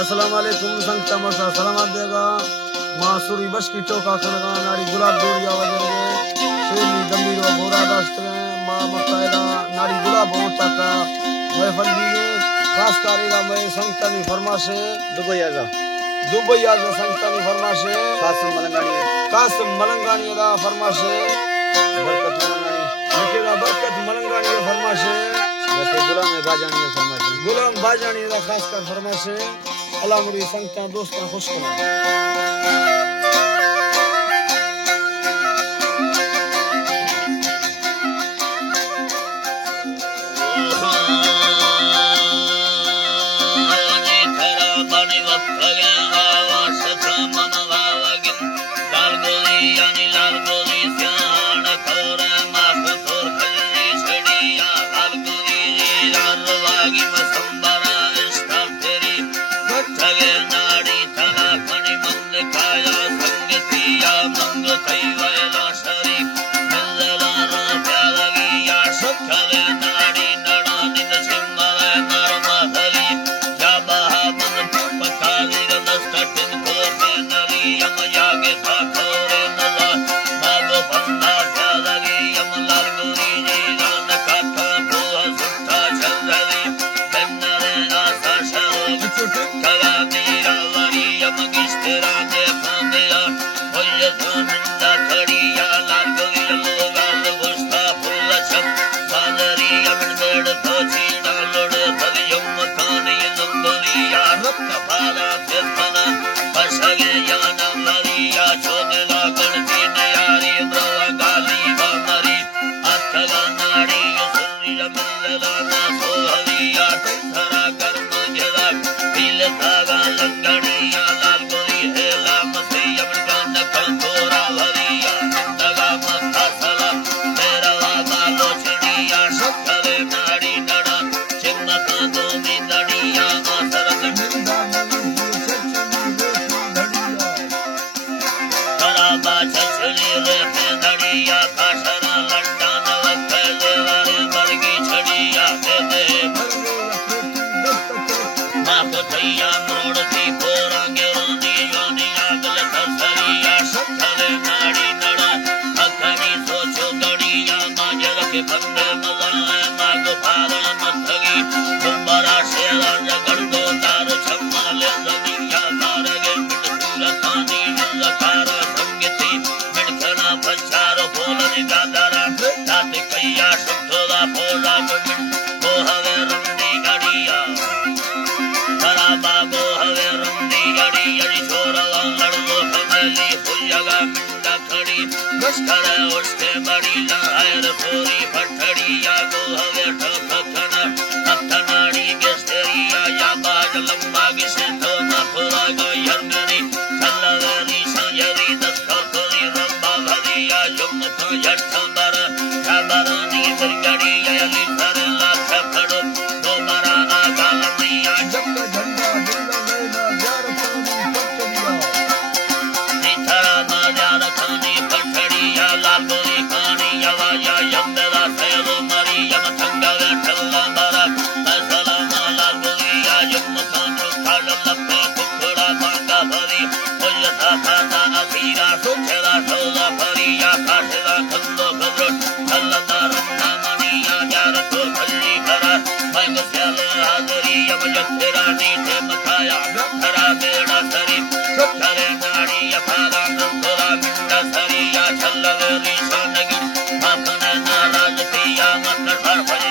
अस्सलाम वालेकुम संगता मसा सलामत देगा मासूरी बस की चौका खनगा नाड़ी गुलाब दूरिया वजरगे शेरनी गंभीर व गोरा दास्ते मां मक्तायदा नाड़ी गुलाब होता का महफल दिए खास करेगा मैं संगता ने फरमाशे दुबई आजा संगता ने फरमाशे कासिम मलंगानी दा फरमाशे बरकत मलंगानी फरमाशे गुलाम बाजानी दा खास कर फरमाशे अल्लाह मुरी संगता दोस्तां खुश करा उसके बड़ी लहर पूरी पठड़िया गो हवे ठोकना अथनाड़ी गेस्टेरिया या बाज लंबा गिसे तो ना पूरा गो यरमनी चलवेरी संयरी दस्तर पूरी रंबा भरिया जुम तो यठंबर खबरनी बरगड़ी यली पर लाख पड़ो दो मरा आगा लमिया जब झंडा दिल लेना यार पूरी पठड़िया निथरा ना यार खानी पठड़िया लाल गोरी पानी यवा या यमदरा सेलो मरियम थंगा वेठला मरा सलाम लाल गोरी या यम खान खाल लपे कुकड़ा मांगा भरी कोई था था अखीरा सुखरा सोला भरिया काठला खंदो खबर अल्लाह नामनिया यार तो खल्ली करा मंग सेल हाजरी यम जफरा नीचे मखाया धरा बेड़ा सरी सुखरे नाड़ी अफारा नंदरा मिंडा सरिया छल्लवेरी सोनगी अपने नाराज पिया मत हर